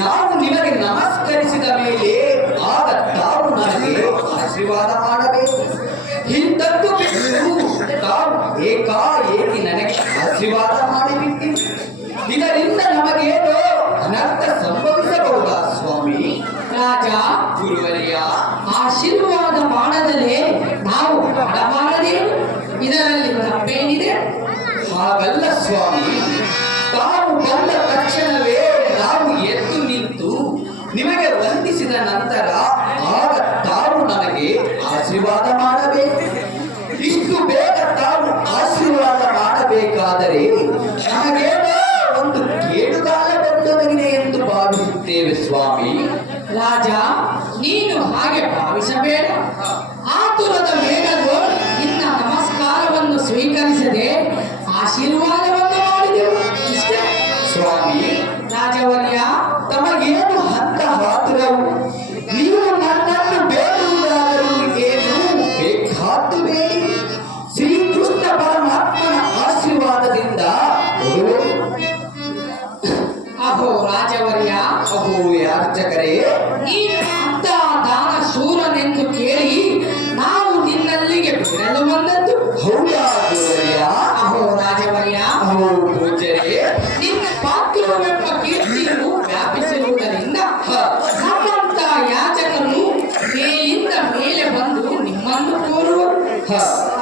ನಾವು ನಿಮಗೆ ನಮಸ್ಕರಿಸಿದ ಮೇಲೆ ಆಗ ತಾವು ನನಗೆ ಆಶೀರ್ವಾದ ಮಾಡಬೇಕು. ಇಂಥದ್ದು ಬಿಟ್ಟು ತಾವು ಏಕಾಏಕಿ ನನಗೆ ಆಶೀರ್ವಾದ ಮಾಡಿಬಿಟ್ಟು ಇದರಿಂದ ನಮಗೇನೋ ಅನರ್ಥ ಸಂಭವಿಸಬಹುದಾ ಸ್ವಾಮಿ? ರಾಜ ಗುರುವರಿಯ ಆಶೀರ್ವಾದ ಮಾಡದಲೇ ನಾವು ಮಾಡಬಾರದೇ? ಇದರಲ್ಲಿ ತಪ್ಪೇನಿದೆ? ಹಾಗಲ್ಲ ಸ್ವಾಮಿ, ತಾವು ಬಂದ ತಕ್ಷಣವೇ ನಾವು ಎದ್ದು ನಿಂತು ನಿಮಗೆ ವಂದಿಸಿದ ನಂತರ ಆಗ ತಾವು ನಮಗೆ ಆಶೀರ್ವಾದ ಮಾಡಬೇಕು. ಇಷ್ಟು ಬೇಗ ತಾವು ಆಶೀರ್ವಾದ ಮಾಡಬೇಕಾದರೆ ನಮಗೇನೋ ಒಂದು ಕೇಡುಗಾಲ ಬಂದೊದಗಿದೆ ಎಂದು ಭಾವಿಸುತ್ತೇವೆ ಸ್ವಾಮಿ. ರಾಜ, ನೀನು ಹಾಗೆ ಭಾವಿಸಬೇಡ. ಆತುರದ ವೇಗದು ನಿನ್ನ ನಮಸ್ಕಾರವನ್ನು ಸ್ವೀಕರಿಸದೆ ಆಶೀರ್ವಾದವನ್ನು ಮಾಡಿದೆವು ಇಷ್ಟೇ. ಸ್ವಾಮಿ ರಾಜವರ್ಯ, ತಮಗೇನು ಹಂತ ಹಾತುರವು? ನೀವು ನನ್ನನ್ನು ಬೇಡುವುದಾದರೂ ಏನು ಬೇಕಾದ್ದು ಬೇಡಿ. ಶ್ರೀಕೃಷ್ಣ ಪರಮಾತ್ಮನ ಆಶೀರ್ವಾದದಿಂದ ಅಹೋ ರಾಜವರ್ಯ, ಅಹೋ ಯಾಚಕರೇ, ನೀನು ಅಂತ ದಾನ ಶೂರನೆಂದು ಕೇಳಿ ನಾವು ನಿನ್ನಲ್ಲಿಗೆ ಬಿಡಲು ಬಂದದ್ದು. ಹೌದಾ ಗುರುವರ್ಯ? ಅಹೋ ರಾಜವರ್ಯ, ಅಹೋ ಪೂಜ್ಯರೇ, ನಿನ್ನ ಪಾತ್ರವೆಂಬ ಕೀರ್ತಿಯು ವ್ಯಾಪಿಸಿರುವುದರಿಂದ ನಮ್ಮಂತ ಯಾಚಕರು ಮೇಲಿಂದ ಮೇಲೆ ಬಂದು ನಿಮ್ಮನ್ನು ಕೋರುವರು.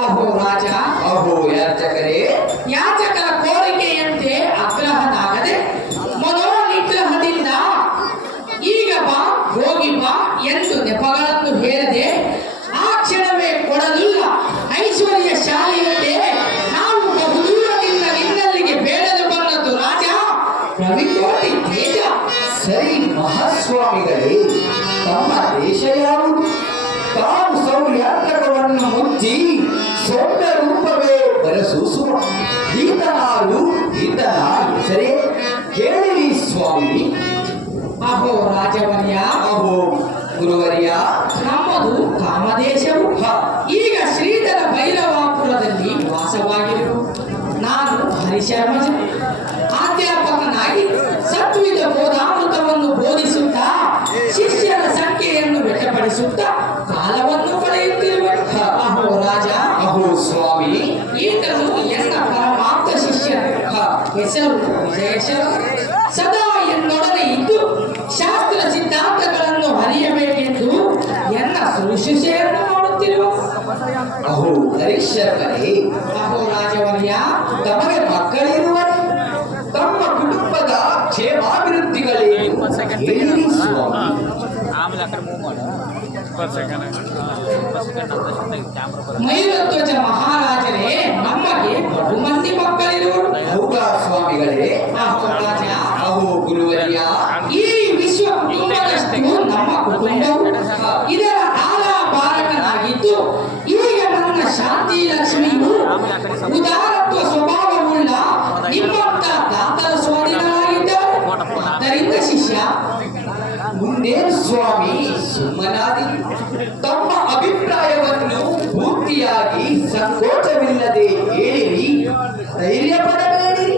ಅಹೋ ರಾಜ, ಅಹೋ ಯಾಚಕರೇ, ಯಾಚಕರ ಕೋರಿಕೆಯಂತೆ ಆಗ್ರಹನಾಗದೆ ಮನೋನಿಗ್ರಹದಿಂದ ಈಗ ಬಾ ಹೋಗಿ ಬಾ ಎಂದು ನೆಪಗಳನ್ನು ಹೇಳದೆ ಆ ಕ್ಷಣವೇ ಕೊಡಲಿಲ್ಲ ಐಶ್ವರ್ಯಶಾಲಿಯಂತೆ ನಾವು ಬಹುದೂರದಿಂದ ನಿನ್ನಲ್ಲಿಗೆ ಬೇಡಲು ಬಂದದ್ದು ರಾಜ. ರವಿಕೋಟಿ ತೇಜ. ಸರಿ ಮಹಾಸ್ವಾಮಿಗಳೇ, ತಮ್ಮ ದೇಶ ಯಾವುದು? ತಾವು ಸೌರ್ಯಾತ್ರಕವನ್ನು ಮುಚ್ಚಿ ಸೌಮ್ಯ ರೂಪವೇ ಬರಸೂಸುವ ಈತನಾರು, ಈತನ ಹೆಸರೇ ಹೇಳಿರಿ ಸ್ವಾಮಿ. ಅಹೋ ರಾಜವರ್ಯ, ಅಹೋ ಗುರುವರ್ಯ, ನಮ್ಮದು ಕಾಮದೇಶವು ಈಗ ಶ್ರೀಧರ ಭೈರವಾಪುರದಲ್ಲಿ ವಾಸವಾಗಿರು. ನಾನು ಹರಿಶರ್ಮಜ ಅಧ್ಯಾಪಕನಾಗಿ ಸತ್ವಿದ ಬೋಧಾಮೃತವನ್ನು ಬೋಧಿಸುತ್ತಾ ಶಿಷ್ಯರ ಸಂಖ್ಯೆಯನ್ನು ವ್ಯಕ್ತಪಡಿಸುತ್ತಾ ಕಾಲವನ್ನು ಕಳೆಯುತ್ತಿರುವೆ. ಅಹೋ ರಾಜ, ಅಹೋ ಸ್ವಾಮಿ, ಈತನು ಎನ್ನ ಪರಮಾಪ್ತ ಶಿಷ್ಯ. ಹೆಸರು ವಿಜಯೇಶ್ವರ. ಸದಾ ಎನ್ನೊಡನೆ ಇದ್ದು ಶಾಸ್ತ್ರ ಸಿದ್ಧಾಂತಗಳನ್ನು ಅರಿಯಬೇಕೆಂದು ಎನ್ನ ಶುಶ್ರೂಷೆಯನ್ನು ಮಾಡುತ್ತಿರುವ. ಅಹೋ ಹರೀಶ್ವರನೇ, ಅಹೋ ರಾಜವರ್ಯ, ತಮಗೆ ಮಕ್ಕಳಿರುವರೆ? ತಮ್ಮ ಕುಟುಂಬದ ಕ್ಷೇಮಾಭಿವೃದ್ಧಿಗಳೇನು ಹೇಳಿರಿ ಸ್ವಾಮಿ. ಮೈರಧ್ವಜ ಮಹಾರಾಜರೇ, ನಮಗೆ ಬಹುಮಂದಿ ಮಕ್ಕಳಿರುವರು. ಹೌದಾ ಸ್ವಾಮಿಗಳೇ? ಅಹೋ ರಾಜ, ಅಹೋ ಗುರುವರ್ಯ, ಈ ವಿಶ್ವ ಕುಟುಂಬದಷ್ಟು ನಮ್ಮ ಕುಟುಂಬವು ಇದರ ಆಲಾಪಾಲಕನಾಗಿದ್ದು ಈಗ ನನ್ನ ಶಾಂತಿ ಲಕ್ಷ್ಮಿಯು ಉದಾರತ್ವ ಸ್ವಭಾವವುಳ್ಳ ನಿಮ್ಮಂತ ದಾತರ ಸ್ವಾಧೀನರಾಗಿದ್ದಾರೆ. ಆದ್ದರಿಂದ ಶಿಷ್ಯ, ಮುಂದೇನು ಸ್ವಾಮಿ ಸುಮ್ಮನಾದಿ? ತಮ್ಮ ಅಭಿಪ್ರಾಯವನ್ನು ಪೂರ್ತಿಯಾಗಿ ಸಂಕೋಚವಿಲ್ಲದೆ ಹೇಳಿರಿ, ಧೈರ್ಯ ಪಡಬೇಡಿರಿ.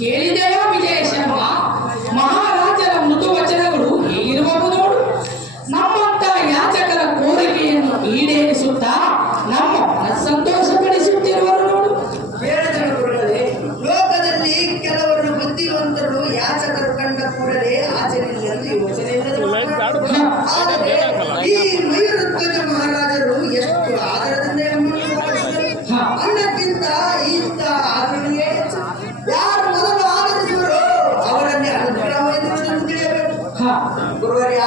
ಕೇಳಿದೆಯಾ ವಿಜಯ ಶರ್ಮ? ಮಹಾರಾಜರ ಮೃದು ವಚನಗಳು ಹೇಗಿರುವವು ನೋಡು. ನಮ್ಮಂತ ಯಾಚಕರ ಕೋರಿಕೆಯನ್ನು ಈಡೇರಿಸುತ್ತಾ ನಮ್ಮ ಸಂತೋಷಪಡಿಸುತ್ತಿರುವರು ನೋಡು. ಹೇಳಿದರು ಗುರುಗಳೇ, ಲೋಕದಲ್ಲಿ ಕೆಲವರು ಬುದ್ಧಿವಂತರು ಯಾಚಕರು ಕಂಡ ಕೂಡಲೇ ಆಚರಣೆಯಲ್ಲಿ ಯೋಚನೆ ಆದರೆ ಈ ಮಯೂರಧ್ವಜ ಮಹಾರಾಜರು ಎಷ್ಟು ಆದರದಿಂದ ಅನ್ನಕ್ಕಿಂತ ಇಂಥ ಆದರಣೆಯೇ ಹೆಚ್ಚು. ಯಾರು ಮೊದಲು ಆದರಿಸುವರೋ ಅವರನ್ನೇ ಅನುಗ್ರಹ ಎನ್ನುವುದನ್ನು ತಿಳಿಯಬೇಕು. ಗುರುವರ್ಯ,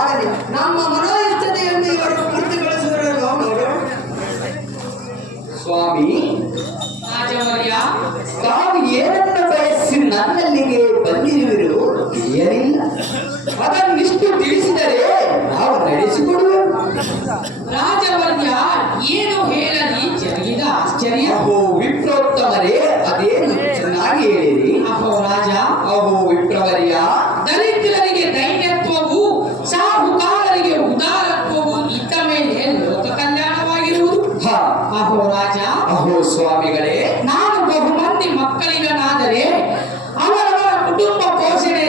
ಆಗಲಿ ನಮ್ಮ ಮನೋಇಷ್ಟತೆಯನ್ನು ಇವರು ಪೂರ್ತಿಗೊಳಿಸುವರು ನೋಡು. ಸ್ವಾಮಿ, ರಾಜವರ್ಯ, ತಾವು ಏನನ್ನು ಬಯಸಿ ನನ್ನಲ್ಲಿಗೆ ಬಂದಿರುವಿರೋ ತಿಳಿಯಲಿಲ್ಲ. ಅದನ್ನಿಷ್ಟು ತಿಳಿಸಿದರೆ ನಾವು ನಡೆಸಿಕೊಡುವೆವು. ರಾಜವರ್ಯ, ಏನು ಹೇಳಲಿ ಜರುಗಿದ ಆಶ್ಚರ್ಯ. ಅಹೋ ವಿಪ್ರೋತ್ತಮರೇ, ಅದೇನು ಚೆನ್ನಾಗಿ ಹೇಳಿರಿ. ಅಹೋ ರಾಜ, ಅಹೋ ವಿಪ್ರವರ್ಯ, ದರಿದ್ರರಿಗೆ ದೈನ್ಯತ್ವವು ಸಾಹುಕಾರರಿಗೆ ಉದಾರತ್ವವು ಇದ್ದ ಮೇಲೆ ಲೋಕ ಕಲ್ಯಾಣವಾಗಿರುವುದು. ಅಹೋ ರಾಜ, ಅಹೋ ಸ್ವಾಮಿಗಳೇ, ನಾನು ಬಹುಮಂದಿ ಮಕ್ಕಳಿಗನಾದರೆ ಅವರವರ ಕುಟುಂಬ ಪೋಷಣೆ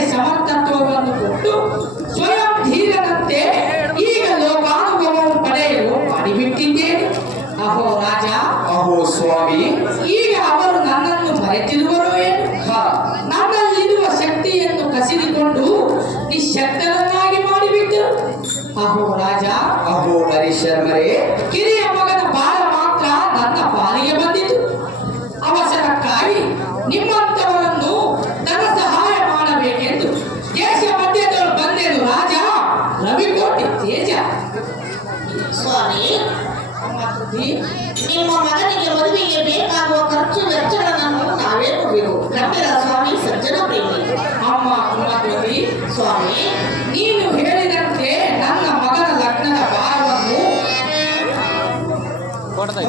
ಅಹೋ ರಾಜ, ಅಹೋ ಹರಿಶರ್ಮರೇ, ಕಿರಿಯ ಮಗನ ಬಾಳ ಮಾತ್ರ ನನ್ನ ಪಾಲಿಗೆ ಬಂದಿತು. ಅವಸರಕ್ಕಾಗಿ ನಿಮ್ಮಂತವರನ್ನು ಧನ ಸಹಾಯ ಮಾಡಬೇಕೆಂದು ದೇಶ ಮಧ್ಯದವರು ಬಂದೆನು ರಾಜ. ರವಿಕೋಟೆ ತೇಜ. ಸ್ವಾಮಿ, ಮಾತೃತಿ, ನಿಮ್ಮ ಮಗನಿಗೆ ಮದುವೆಗೆ ಬೇಕಾಗುವ ಖರ್ಚು ವೆಚ್ಚಗಳನ್ನು ನಾವೇ ಕೊಡಬೇಕು. ನಂಬಿರ ಸ್ವಾಮಿ ಸಜ್ಜನ ಪ್ರೇಮಿ. ಅಮ್ಮ ಮಾತೃತಿ, ಸ್ವಾಮಿ, ನೀನು ಹೇಳಿದಂತೆ ನನ್ನ ಮಗನ ಲಗ್ನದ ಭಾರವನ್ನು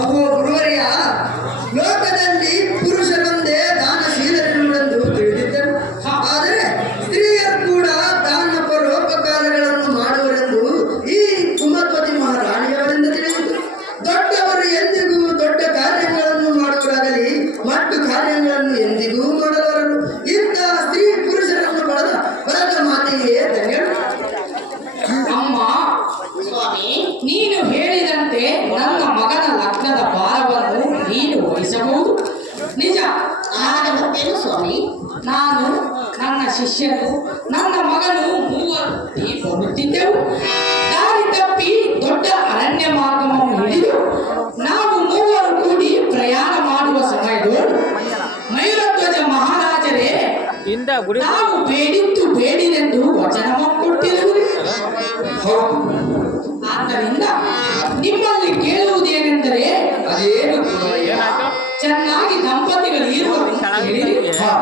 ಅಹೋ ಗುರುವರ್ಯ, ಲೋಕದಲ್ಲಿ ಪುರುಷರೊಂದೇ ದಾನಶೀಲರೆಂದು ತಿಳಿದಿದ್ದರು. ಆದರೆ ಸ್ತ್ರೀಯರು ಕೂಡ ದಾನ ಪರೋಪಕಾರಗಳನ್ನು ಮಾಡುವರೆಂದು ಈ ಕುಮದ್ವತಿ ಮಹಾರಾಣಿಯವರಿಂದ ತಿಳಿಯಿತು. ದೊಡ್ಡವರು ಎಂದಿಗೂ ದೊಡ್ಡ ಕಾರ್ಯಗಳನ್ನು ಮಾಡುವರಾಗಲಿ ಮಟ್ಟು ಕಾರ್ಯಗಳನ್ನು ಎಂದಿಗೂ ಮಾಡಲಾರರು. ಇಂತಹ ಸ್ತ್ರೀ ಪುರುಷರನ್ನು ಬರದ ಮಾತಿಗೆ ಧನ್ಯರು. ಅಮ್ಮ, ಸ್ವಾಮಿ, ನೀನು ಹೇಳಿದಂತೆ ನನ್ನ ಮಗನ ಲಗ್ನದ ಭಾರವನ್ನು ನೀನು ವಹಿಸಬಹುದು. ನಿಜ, ನಾನು ಬರ್ತೇನೆ ಸ್ವಾಮಿ. ನಾನು, ನನ್ನ ಶಿಷ್ಯರು, ನನ್ನ ಮಗನು ಮೂವರು ಬರುತ್ತಿದ್ದೆವು. ದಾರಿ ತಪ್ಪಿ ದೊಡ್ಡ ಅರಣ್ಯ ಮಾರ್ಗವನ್ನು ಹಿಡಿದು ನಾವು ಮೂವರು ಕೂಡಿ ಪ್ರಯಾಣ ಮಾಡುವ ಸಮಯದಲ್ಲಿ ಮಯೂರಧ್ವಜ ಮಹಾರಾಜರೇ ನಾವು ಬೇಡಿದ್ದು ಬೇಡಿದೆಂದು ವಚನವನ್ನು ಕೊಟ್ಟಿರುವುದು. ಹೌದು, ಆದ್ದರಿಂದ ನಿಮ್ಮಲ್ಲಿ ಕೇಳುವುದೇನೆಂದರೆ, ಅದೇನು ಗುರುವರ್ಯ? ಚೆನ್ನಾಗಿ ದಂಪತಿಗಳು ಇರುವ ಹೇಳಿರಿ. ಹಾ,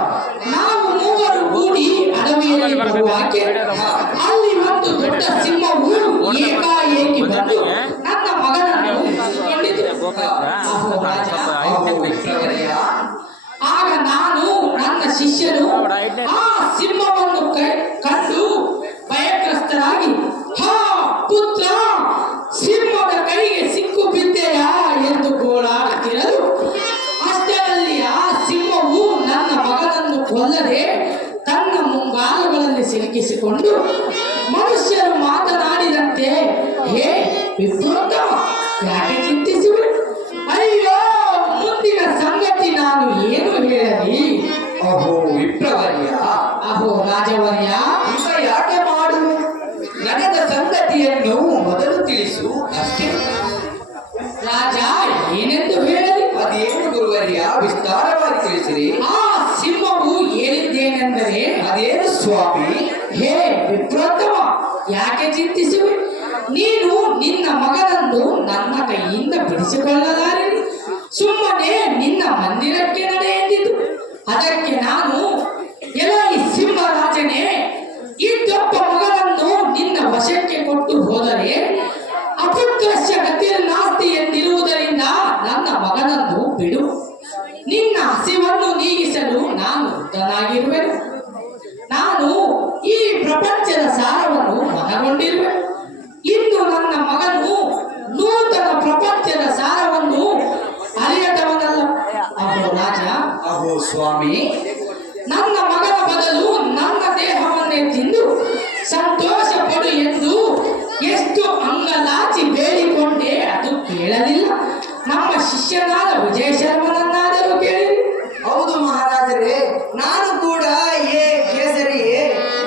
ನಾವು ಮೂವರು ಕೂಡಿ ಅಡವಿಯಲ್ಲಿ ಬರುವಾಗೆ ಅಲ್ಲಿ ಒಂದು ದೊಡ್ಡ ಸಿಂಹವು ಏಕಾಏಕಿ ಬಂದು ನನ್ನ ಮಗನನ್ನು ಕೊಂದಿತು. ಅಹೋ ರಾಜ, ಅಹೋ ವಿಪ್ರವರ್ಯ, ಆಗ ನಾನು ನನ್ನ ಶಿಷ್ಯರು ಆ ಸಿಂಹವನ್ನು ಕಂಡು ಭಯಗ್ರಸ್ತರಾಗಿ, ಹಾ ಪುತ್ರ, ಸಿಂಹದ ಕೈಗೆ ಸಿಕ್ಕು ಬಿದ್ದೆಯಾ ಎಂದು ಗೋಳಾಡುತ್ತಿರಲು, ಅಷ್ಟರಲ್ಲಿ ಆ ಸಿಂಹವು ನನ್ನ ಮಗನನ್ನು ಕೊಲ್ಲದೆ ತನ್ನ ಮುಂಗಾಲುಗಳಲ್ಲಿ ಸಿಲುಕಿಸಿಕೊಂಡು ಮನುಷ್ಯರು ಮಾತನಾಡಿದಂತೆ, ಹೇ ವಿಪ್ರೋತ್ತಮ, ಯಾಕೆ ಚಿಂತಿಸುವೆ? ಅಯ್ಯೋ, ಮುಂದಿನ ಸಂಗತಿ ನಾನು ಏನು ಹೇಳಲಿ? ಅಹೋ ವಿಪ್ರವರ್ಯ, ಅಹೋ ರಾಜವರ್ಯ, ಈಗ ಯಾಕೆ ಮಾಡು? ನಡೆದ ಸಂಗತಿಯನ್ನು ಮೊದಲು ತಿಳಿಸು ಅಷ್ಟೇ. ರಾಜ ಏನೆಂದು ಹೇಳಲಿ? ಅದೇನು ಗುರುವರ್ಯ? ವಿಸ್ತಾರವಾಗಿ ತಿಳಿಸಿರಿ. ಆ ಸಿಂಹವು ಹೇಳಿದ್ದೇನೆಂದರೆ, ಅದೇನು ಸ್ವಾಮಿ? ಹೇ ವಿಪ್ರೋತ್ತಮ, ಯಾಕೆ ಚಿಂತಿಸುವೆ? ನೀನು ನಿನ್ನ ಮಗನನ್ನು ನನ್ನ ಕೈಯಿಂದ ಬಿಡಿಸಿಕೊಳ್ಳಲಾರೆ. ಸುಮ್ಮನೆ ನಿನ್ನ ಮಂದಿರಕ್ಕೆ ನಡೆ ಎಂದಿತು. ಅದಕ್ಕೆ ನಾನು, ಎಲ್ಲ ಈ ಸಿಂಹರಾಜನೇ, ಈ ದೊಡ್ಡ ಮಗನನ್ನು ನಿನ್ನ ವಶಕ್ಕೆ ಕೊಟ್ಟು ಹೋದರೆ ಅಪುತ್ರಸ್ಯ ಗತಿರ್ನಾಸ್ತಿ ಎಂದಿರುವುದರಿಂದ ನನ್ನ ಮಗನನ್ನು ಬಿಡು. ನಿನ್ನ ಹಸಿವನ್ನು ನೀಗಿಸಲು ನಾನು ವೃದ್ಧನಾಗಿರುವೆನು. ನಾನು ಈ ಪ್ರಪಂಚದ ಸಾರವನ್ನು ಮನಗೊಂಡಿರುವೆ. ಇಂದು ನನ್ನ ಮಗನು ನೂತನ ಪ್ರಪಂಚದ ಸಾರವನ್ನು ಅರಿಯದವನಲ್ಲ. ಅಹೋ ರಾಜ, ಅಹೋ ಸ್ವಾಮಿ, ನನ್ನ ಮಗನ ಬದಲು ನನ್ನ ದೇಹವನ್ನೇ ತಿಂದು ಸಂತೋಷ ಪಡು ಎಂದು ಎಷ್ಟು ಅಂಗಲಾಚಿ ಬೇಡಿಕೊಂಡೆ, ಅದು ಕೇಳಲಿಲ್ಲ. ನಮ್ಮ ಶಿಷ್ಯನಾದ ವಿಜಯ ಶರ್ಮನನ್ನಾದರೂ ಕೇಳಿರಿ. ಹೌದು ಮಹಾರಾಜರೇ, ನಾನು ಕೂಡ ಕೇಸರಿಯೇ.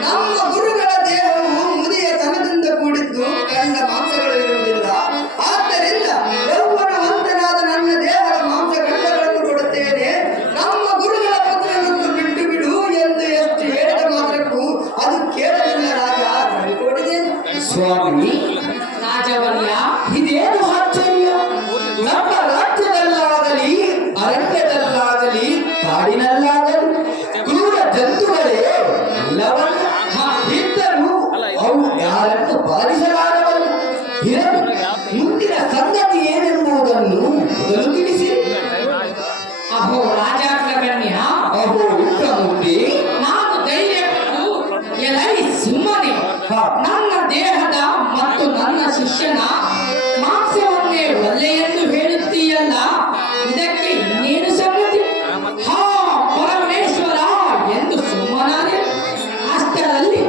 ನಮ್ಮ ಗುರುಗಳ ದೇಹವು ಮುದಿಯ ತನದಿಂದ ಕೂಡಿದ್ದು ಕಂಡ ಮಾಂಸಗಳು ಇರುವುದಿಲ್ಲ. ಆದ್ದರಿಂದ ಯೌವನವಂತನಾದ ನನ್ನ ದೇಹದ ಮಾಂಸಖಂಡಗಳನ್ನು ಕೊಡುತ್ತೇನೆ. ನಮ್ಮ ಗುರುಗಳ ಪತ್ರವನ್ನು ಬಿಟ್ಟು ಬಿಡು ಎಂದು ಎಷ್ಟು ಹೇಳಿದ ಮಾತ್ರಕ್ಕೂ ಅದು ಕೇಳಲಿಲ್ಲ ರಾಜ. ರವಿಕೋಟಿದೆ ಸ್ವಾಮಿ, ರಾಜವರ್ಯ, ಇದೇನು ಆಶ್ಚರ್ಯ! ನಮ್ಮ ರಾಜ್ಯದಲ್ಲಾಗಲಿ ಅರಣ್ಯದಲ್ಲಾಗಲಿ ಕಾಡಿನಲ್ಲಾಗಲಿ ಕ್ರೂರ ಜಂತುಗಳೇ ಎಲ್ಲವನ್ನ ಇದ್ದರೂ ಅವು ಯಾರನ್ನು ಬಾಧಿಸಲಾರವಲ್ಲ. ಇರಲಿ, ಮುಂದಿನ ಸಂಗತಿ ಏನೆಂಬುದನ್ನು ಮೊದಲು ತಿಳಿಸಿ. ಅಹೋ ರಾಜಾಗ್ರಗಣ್ಯ, ಅಹೋ ವಿಕ್ರಮೂರ್ತಿ, ನಾನು ಧೈರ್ಯಪಟ್ಟು ಎಲೈ ಸಿಂಹನೇ, ನನ್ನ ದೇಹದ ಮತ್ತು ನನ್ನ ಶಿಷ್ಯನ ಮಾಂಸವನ್ನೇ ಒಲ್ಲೆ ಎಂದು ಹೇಳುತ್ತೀಯಲ್ಲ, ಇದಕ್ಕೆ ಇನ್ನೇನು ಸಂಗತಿ? ಹಾ ಪರಮೇಶ್ವರ ಎಂದು ಸುಮ್ಮನಾದೆ. ಅಷ್ಟರಲ್ಲಿ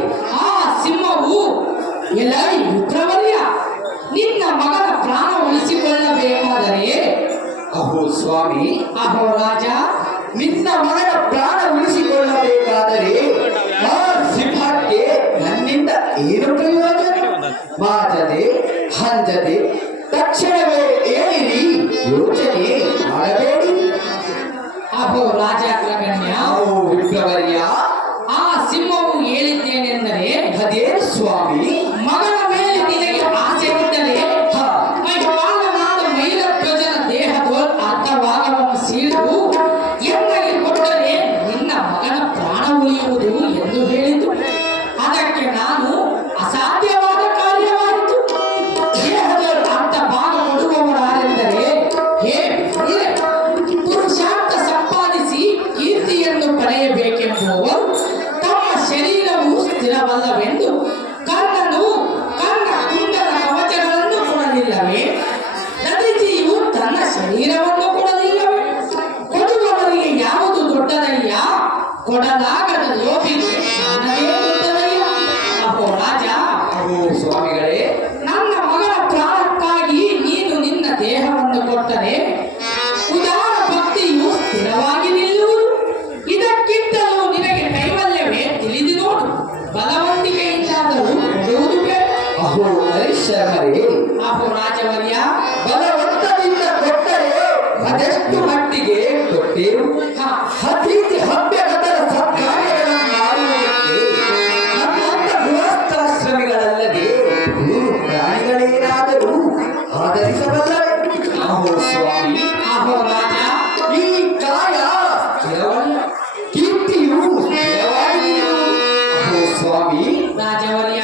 ಆ ಸಿಂಹವು, ಎಲೈ ವಿಪ್ರವರ್ಯ, ನಿನ್ನ ಮಗನ ಪ್ರಾಣ ಉಳಿಸಿಕೊಳ್ಳಬೇಕಾದರೆ, ಅಹೋ ಸ್ವಾಮಿ, ಅಹೋ ರಾಜ, ನಿನ್ನ ಮಗನ ಪ್ರಾಣ ಉಳಿಸಿಕೊಳ್ಳಬೇಕಾದರೆ ಆ ಸಿಂಹಕ್ಕೆ ನನ್ನಿಂದ ಏನು ಪ್ರಯೋಜನ? ಮಾಜದೆ ಹಂಜದೆ ತಕ್ಷಣವೇ ಏನಿರಿ ಯೋಚನೆ ಮಾಡಬೇಡಿ. ಅಹೋ ರಾಜಾಗ್ರಗಣ್ಯ, ನಾವು ವಿಪ್ರವರ್ಯ. ಆ ಸಿಂಹವು ಹೇಳಿದ್ದೇನೆಂದರೆ, ಅದೇನು ಸ್ವಾಮಿ? ಮಗನ ಮೇಲೆ ನಿನಗೆ ಆಸೆ ಇದ್ದರೆ ಹ, ಮೈಪಾಲನಾದ ಮೈಲಧ್ವಜನ ದೇಹದ ಅರ್ಧ ಭಾಗವನ್ನು ಸೀಳು ಎಂದರೆ ಕೊಟ್ಟರೆ ನಿನ್ನ ಮಗನ ಪ್ರಾಣ ಉಳಿಯುವುದು ಎಂದು ಹೇಳಿತು. ಅದಕ್ಕೆ ನಾನು ಅಸಾಧ್ಯವಾದ ಕಾರ್ಯವಾಯಿತು. ದೇಹದ ಅರ್ಧ ಭಾಗ ಕೊಡುವವರಾರೆಂದರೆ ಹೇ ವೀರೆ, ಪುರುಷಾರ್ಥ ಸಂಪಾದಿಸಿ ಕೀರ್ತಿಯನ್ನು ಪಡೆಯಬೇಕೆಂಬುವವರು ತಮ್ಮ ಶರೀರವು ಸ್ಥಿರವಲ್ಲವೆಂದು ಕರ್ಣ ಕುಂಡಲ ಕವಚಗಳನ್ನು ಕೊಡಲಿಲ್ಲವೇ? ದಧಿಚಿಯು ತನ್ನ ಶರೀರವನ್ನು ಕೊಡಲಿಲ್ಲವೇ? ಕೊಡುವವರಿಗೆ ಯಾವುದು ದೊಡ್ಡದಯ್ಯ? ಕೊಡಲಾಗದ ಲೋಭಿಗೆ ಜ್ಞಾನವೇ ದೊಡ್ಡದಯ್ಯ. ಅಹೋ ರಾಜ, ಅಹೋ ಸ್ವಾಮಿಗಳೇ. ನನ್ನ ಮಗನ ಪ್ರಾಣಕ್ಕಾಗಿ ನೀನು ನಿನ್ನ ದೇಹವನ್ನು ಕೊಟ್ಟರೆ ಉದಾರ ಭಕ್ತಿಯು ಸ್ಥಿರವಾಗಿ ನಿಲ್ಲುವುದು. ಇದಕ್ಕಿಂತಲೂ ನಿನಗೆ ಕೈವಲ್ಯವೇ ತಿಳಿದು ನೋಡು. ಬಲವಂತಿಕೆಯಿಂದಾದರೂ ಕೊಡುವುದು ಬೇಡ. ಅಹೋ ಹರಿಶರ್ಮರೇ, ಅಹೋ ರಾಜವರ್ಯ, ಬಲವಂತದಿಂದ ಕೊಟ್ಟರೆ ಅದೆಷ್ಟು ಮಟ್ಟಿಗೆ ಕೊಟ್ಟೇವು? ಅತಿಥಿ ಹವ್ಯಗತರ ಸತ್ಕಾರ್ಯಗಳನ್ನು ಮಾಡುವುದಕ್ಕೆ ನಮ್ಮಂತ ಗೃಹಸ್ಥಾಶ್ರಮಿಗಳಲ್ಲದೆ ಮೂರು ಪ್ರಾಣಿಗಳೇನಾದರೂ ಆಧರಿಸಬಲ್ಲವೆ? ಅಹೋ ಸ್ವಾಮಿ, ಅಹೋ ರಾಜ, ಈ ಕಾಯ ಸ್ಥಿರವಲ್ಲ, ಕೀರ್ತಿಯು ಸ್ಥಿರವಾಗಿ ಅಹೋ ಸ್ವಾಮಿ, ರಾಜವರ್ಯ,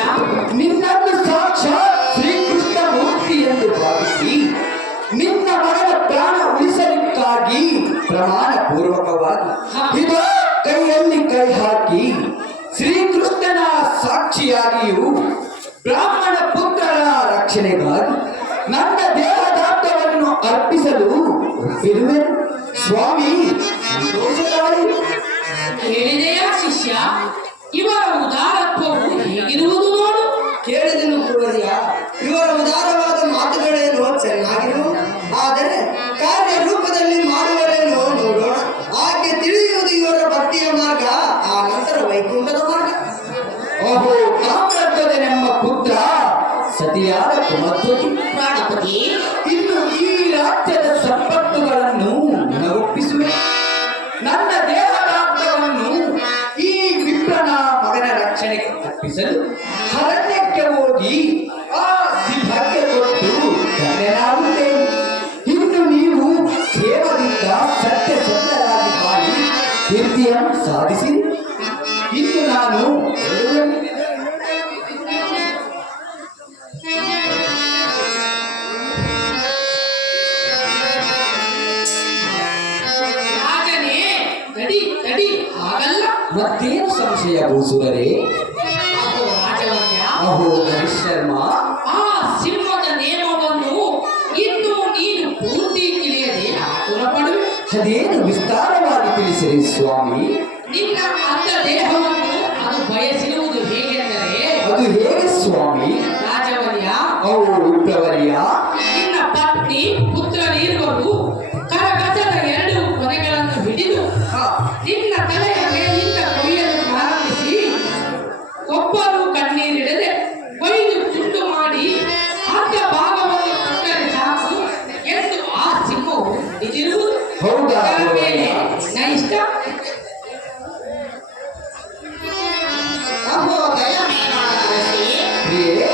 ನಿನ್ನನ್ನು ಸಾಕ್ಷಾತ್ ಶ್ರೀಕೃಷ್ಣ ಮೂರ್ತಿ ಎಂದು ಭಾವಿಸಿ ನಿನ್ನ ಮಗನ ಪ್ರಾಣ ಉಳಿಸಲಿಕ್ಕಾಗಿ ಪ್ರಮಾಣ ಪೂರ್ವಕವಾಗಿ ಇದು ಕೈಯಲ್ಲಿ ಕೈ ಹಾಕಿ ಶ್ರೀಕೃಷ್ಣನ ಸಾಕ್ಷಿಯಾಗಿಯೂ ಬ್ರಾಹ್ಮಣ ಪುತ್ರರ ರಕ್ಷಣೆಗಾಗಿ ನನ್ನ ದೇಹದಾತ್ಮವನ್ನು ಅರ್ಪಿಸಲು ಒಪ್ಪಿರುವೆನು. ಸ್ವಾಮಿ ಸಂತೋಷವಾಗಿ. ಕೇಳಿದೆಯಾ ಶಿಷ್ಯ? ಇವರ ಉದಾರತ್ವವು ಹೇಗಿರುವುದು ನೋಡು. ಕೇಳಿದನು ಪೂರ್ವರ್ಯ. ಇವರ ಉದಾರವಾದ ಮಾತುಗಳೇನೋ ಚೆನ್ನಾಗಿರು, ಆದರೆ ಕಾರ್ಯರೂಪದಲ್ಲಿ ಮಾಡುವರೇನೋ ನೋಡೋಣ. ಆಕೆ ತಿಳಿಯುವುದು ಇವರ ಭಕ್ತಿಯ ಮಾರ್ಗ, ಆ ನಂತರ ವೈಕುಂಠದ ಮಾರ್ಗ. ಓಹೋ ಕಾಮರತ್ವದನೆಂಬ ಪುತ್ರ ಸತಿಯಾದ ಕುಮಧ್ವತಿ ಪ್ರಾಣಪತಿ, ಇನ್ನು ಈ ರಾಜ್ಯದ ಸಂಪತ್ತುಗಳನ್ನು ನಿನಗೊಪ್ಪಿಸುವೆ. ನನ್ನ ದೇಹದಾತ್ಮವನ್ನು ಈ ವಿಪ್ರನ ಮಗನ ರಕ್ಷಣೆಗೆ ಅರ್ಪಿಸಲು ಅರಣ್ಯಕ್ಕೆ ಹೋಗಿ ಆ ಸಿಂಹಕ್ಕೆ ಕೊಟ್ಟು ಧನ್ಯನಾಗುತ್ತೇನೆ. ಇನ್ನು ನೀವು ಕ್ಷೇಮದಿಂದ ಸತ್ಯಸಂಧರಾಗಿ ಬಾಳಿ ಕೀರ್ತಿಯನ್ನು ಸಾಧಿಸಿ ಇನ್ನು ನಾನು ಹೊರಡುವೆನು. ರಾಜನೇ, ತಡಿ ತಡಿ, ಹಾಗಲ್ಲ. ಮತ್ತೇನು ಸಂಶಯ ಭೂಸುರರೇ? ಅಹೋ ರಾಜವರ್ಯ, ಅಹೋ ಹರಿಶರ್ಮ, ಆ ಸಿಂಹದ ನೇಮವನ್ನು ಇನ್ನು ನೀನು ಪೂರ್ತಿ ತಿಳಿಯದೆ ಆತುರಪಡುವೆ. ಅದೇನು ವಿಸ್ತಾರವಾಗಿ ತಿಳಿಸಿರಿ ಸ್ವಾಮಿ. ನಿನ್ನ ಅರ್ಧ ದೇಹವನ್ನು ಅದು ಬಯಸಿರುವುದು ಹೇಗೆಂದರೆ, ಅದು ಹೇಗೆ ಸ್ವಾಮಿ? ರಾಜವರ್ಯ, ಅವು ವಿಪ್ರವರ್ಯ. ನಿನ್ನ ಪತ್ನಿ ಪುತ್ರರಿರುವರು ಕರಗಸದ ಎರಡು ಕೊನೆಗಳನ್ನು ಹಿಡಿದು ನಿನ್ನ ತಲೆಯ ಮೇಲಿಂದ ಕೊಯ್ಯಲು ಪ್ರಾರಂಭಿಸಿ ಒಬ್ಬರು ಕಣ್ಣೀರಿಡದೆ ಕೊಯ್ದು ತುಂಡು ಮಾಡಿ ಅರ್ಧ ಭಾಗವನ್ನು ಕೊಟ್ಟರೆ ಸಾಕು ಎಂದು ಆ ಸಿಂಹವು ಹಿಡಿದಿರುವುದು. ಹೌದಾ ಅದರ ಮೇಲೆ ನಿನ್ನ ಇಷ್ಟ. ಅಹೋ ದಯಮೇನಾದ ಅರಸಿ, ಪ್ರಿಯೆ,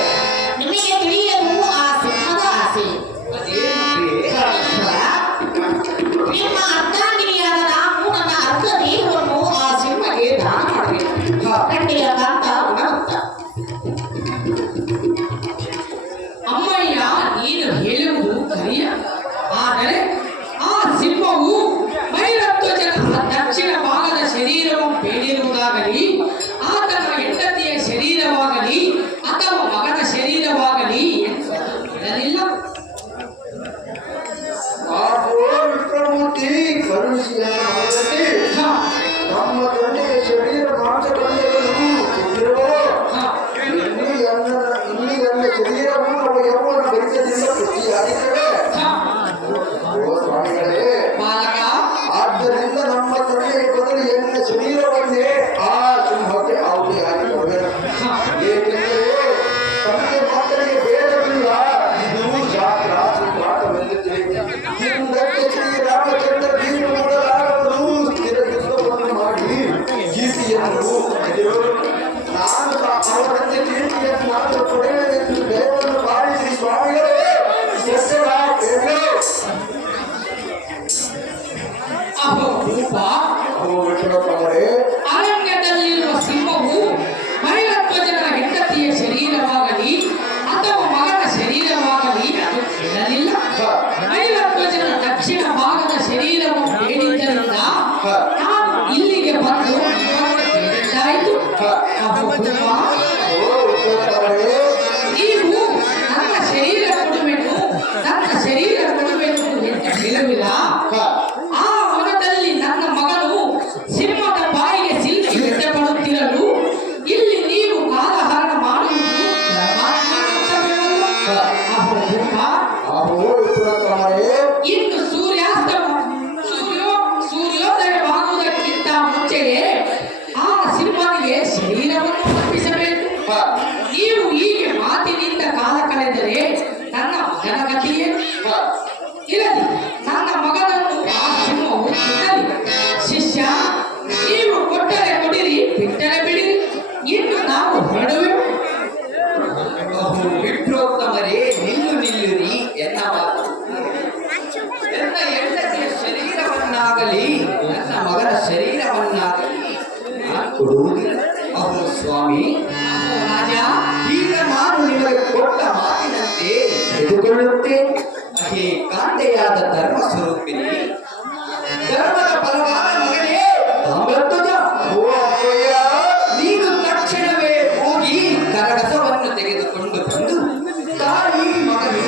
ನಿಮಗೆ ತಿಳಿಯದು ಆ ಸಿಂಹದ ಆಸೆ. ಅದೇನು ಪ್ರಿಯೆ? ನಿಮ್ಮ ಅರ್ಧಾಂಗಿನಿಯಾದ ನಾನು ನನ್ನ ಅರ್ಧ ದೇಹವನ್ನು ಆ ಸಿಂಹಕ್ಕೆ ದಾನ ಮಾಡಬೇಕು. ಗಂಟೆಯ ಕಾಂತ ಗುಣವಂತ. ಅಮ್ಮಯ್ಯ, ನೀನು ಹೇಳುವುದು ಸರಿಯ. ಆದರೆ ಆ ಸಿಂಹವು ಭೈರಧ್ವಜನ ದಕ್ಷಿಣ ಭಾಗದ ಶರೀರವನ್ನು ಬೇಡಿರುವುದಾಗಲಿ, ಆತನ ಹೆಂಡತಿಯ ಶರೀರವಾಗಲಿ ಅಥವಾ ಮಗನ ಶರೀರವಾಗಲಿ ಎಂದು ಹೇಳಲಿಲ್ಲ. ವಿಕ್ರಮೂರ್ತಿ ಕರುಣಿಸಿದ ಹ, ನಮ್ಮ ತಂದೆಯ ಶರೀರ ಮಾಂಸಗಳನ್ನು ಹ. ಇಲ್ಲಿ ನನ್ನ ಶರೀರವು ನಮ್ಮ ಯೌವನ ಭರಿತದಿಂದ ಪುಷ್ಟಿಯಾಗಿದ್ದೇವೆ. ಓ ಸ್ವಾಮಿಗಳೇ, ಬಾಲಕ, ಆದ್ದರಿಂದ ನಮ್ಮ ತಂದೆಯ ಬದಲು ಎನ್ನ ಶರೀರವನ್ನೇ ಆ ಸಿಂಹಕ್ಕೆ ಆಹುತಿಯಾಗಿ ಕೊಡಬೇಕು. ಏಕೆಂದರೆ ತಂದೆ ಮಕ್ಕಳಿಗೆ ಅಹೋ ಮೂರ್ಖ, ಅಹೋ ವಿಪ್ರೋತ್ತಮರೇ, ಇನ್ನು ಸೂರ್ಯೋದಯವಾಗುವುದಕ್ಕಿಂತ ಮುಂಚೆಯೇ ಆ ಸಿಂಹನಿಗೆ ಶರೀರವನ್ನು ಅರ್ಪಿಸಬೇಕು. ನೀವು ಹೀಗೆ ಮಾತಿನಿಂದ ಕಾಲ ಕಳೆದರೆ ನನ್ನ ಮಗನ ಗತಿಯೇ ಇರಲಿ. ನನ್ನ ಮಗನನ್ನು ಆ ಸಿಂಹವು ತಿನ್ನಲಿ. ಶಿಷ್ಯ, ನೀವು ಕೊಟ್ಟರೆ ಕೊಡಿರಿ, ಬಿಟ್ಟರೆ ಬಿಡಿರಿ. ಇನ್ನು ನಾವು ಹೊರಡುವೆವು. ಅಹೋ ವಿಪ್ರೋತ್ತಮರೇ, ನಿಲ್ಲಿರಿ ಎನ್ನ ಮಾತು. ನನ್ನ ಹೆಂಡತಿಯ ಶರೀರವನ್ನಾಗಲಿ ನನ್ನ ಮಗನ ಶರೀರವನ್ನಾಗಲಿ ನಾನು ಕೊಡುವುದಿಲ್ಲ. ಅಹೋ ಸ್ವಾಮಿ, ಅಹೋ ರಾಜ, ಈಗ ನಾನು ನಿಮಗೆ ಕೊಟ್ಟ ಮಾತಿನಂತೆ ತೆಗೆದುಕೊಳ್ಳುತ್ತೇನೆ. ಹೇ ಕಾಂತೆಯಾದ ಧರ್ಮ ಸ್ವರೂಪಿಣಿ, ಧರ್ಮದ ಫಲವಾದ ಮಗನೇ ತಾಮ್ರಧ್ವಜ, ನೀನು ತಕ್ಷಣವೇ ಹೋಗಿ ಕರಗಸವನ್ನು ತೆಗೆದುಕೊಂಡು ಬಂದು ತಾಯಿ ಮಗನು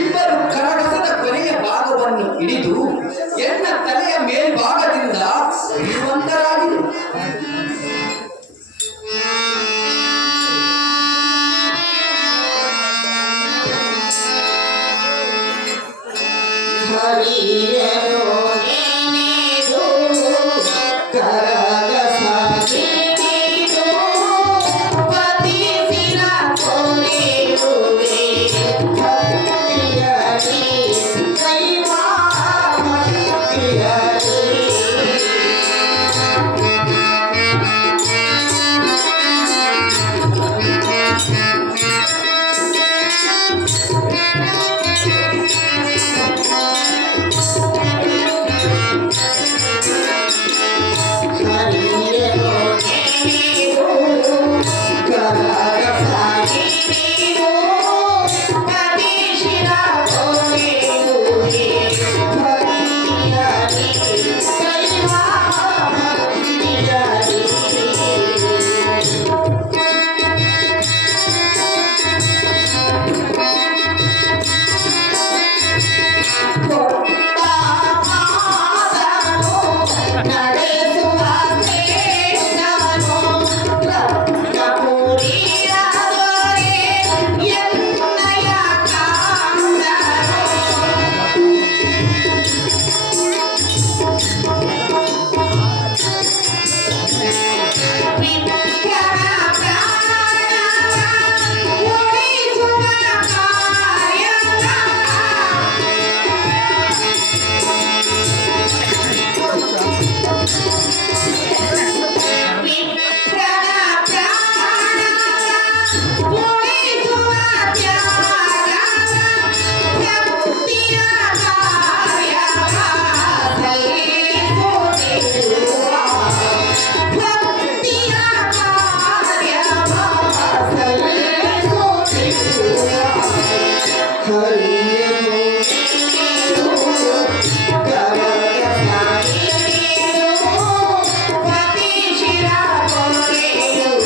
ಇಬ್ಬರು ಕರಗಸದ ಕೊನೆಯ ಭಾಗವನ್ನು ಹಿಡಿದು ಎನ್ನ ತಲೆಯ ಮೇಲ್ಭಾಗದಿಂದ ಇರುವಂತರಾಗಿದೆ. ಹರಿಯೇ